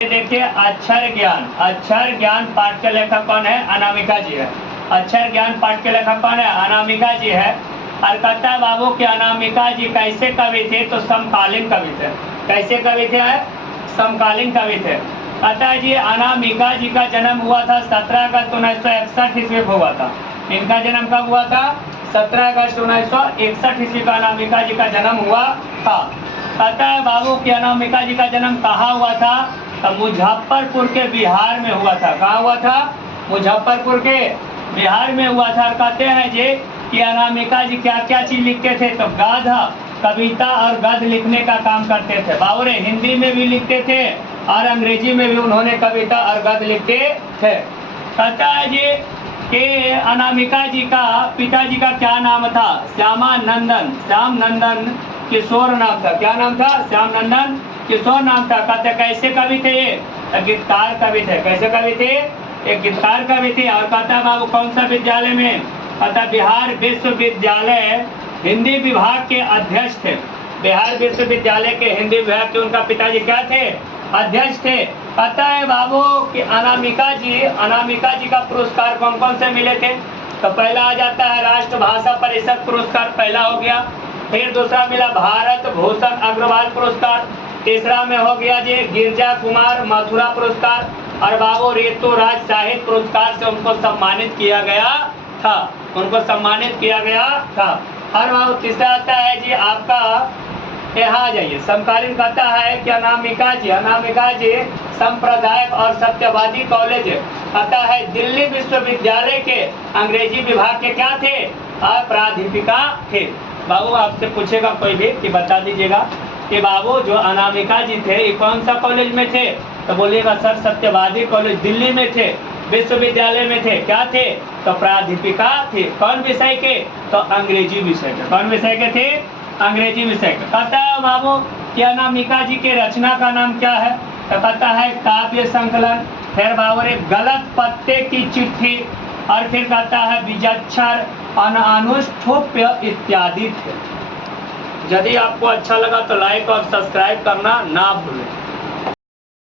देखिए अक्षर ज्ञान पाठ के लेखक कौन है? अनामिका जी है। अक्षर ज्ञान पाठ के लेखक कौन है? अनामिका जी है। और कहता है बाबू कि अनामिका जी कैसे कवि थे? तो समकालीन कवि थे। कैसे कवि थे? समकालीन कवि थे। कहता है जी अनामिका जी का जन्म हुआ था 17 अगस्त 1961 ईस्वी को हुआ था। इनका जन्म कब हुआ था? 17 अगस्त 1961 ईस्वी का अनामिका जी का जन्म हुआ था। कहता है बाबू कि अनामिका जी का जन्म कहाँ हुआ था? तो मुजफ्फरपुर के बिहार में हुआ था। कहाँ हुआ था? मुजफ्फरपुर के बिहार में हुआ था। कहते हैं जी कि अनामिका जी क्या क्या चीज लिखते थे? तो गाथा, कविता और गद्य लिखने का काम करते थे। बाबूरे हिंदी में भी लिखते थे और अंग्रेजी में भी उन्होंने कविता और गद्य लिखते थे। कहता है जी कि अनामिका जी का पिताजी का क्या नाम था? श्याम नंदन किशोर नाम था। क्या नाम था? श्याम नंदन किशोर नाम था। कहते कैसे कवि थे? ये गीतकार कवि थे। कैसे कवि थे? एक गीतकार कवि थे। और कहता बाबू कौन सा विद्यालय में? कहता बिहार विश्वविद्यालय हिंदी विभाग के अध्यक्ष थे। बिहार विश्वविद्यालय के हिंदी विभाग के उनका पिताजी क्या थे? अध्यक्ष थे। कहता है बाबू कि अनामिका जी का पुरस्कार कौन कौन से मिले थे? तो पहला आ जाता है राष्ट्र भाषा परिषद पुरस्कार, पहला हो गया। फिर दूसरा मिला भारत भूषण अग्रवाल पुरस्कार। तीसरा में हो गया जी गिरजा कुमार मथुरा पुरस्कार। और बाबू ऋतुराज साहित्य पुरस्कार से उनको सम्मानित किया गया था। और बाबू तीसरा आता है जी आपका, यहाँ आ जाइए, समकालीन कहता है कि अनामिका जी सांप्रदायिक और सत्यवादी कॉलेज कहता है दिल्ली विश्वविद्यालय के अंग्रेजी विभाग के क्या थे? प्राध्यापिका थे। बाबू आपसे पूछेगा कोई भी कि बता दीजिएगा कि बाबू जो अनामिका जी थे ये कौन सा कॉलेज में थे? तो बोलिएगा सर सत्यवादी कॉलेज दिल्ली में थे। विश्वविद्यालय में थे, क्या थे? तो प्राध्यापिका थे। कौन विषय के? तो अंग्रेजी विषय के। कौन विषय के थे? अंग्रेजी विषय के। कहता है बाबू कि अनामिका जी के रचना का नाम क्या है? तो कहता है काव्य संकलन। फिर बाबू रे गलत पत्ते की चिट्ठी। और फिर कहता है बीजाक्षर अनुष्ठुप्य इत्यादि थे। यदि आपको अच्छा लगा तो लाइक और सब्सक्राइब करना ना भूलें।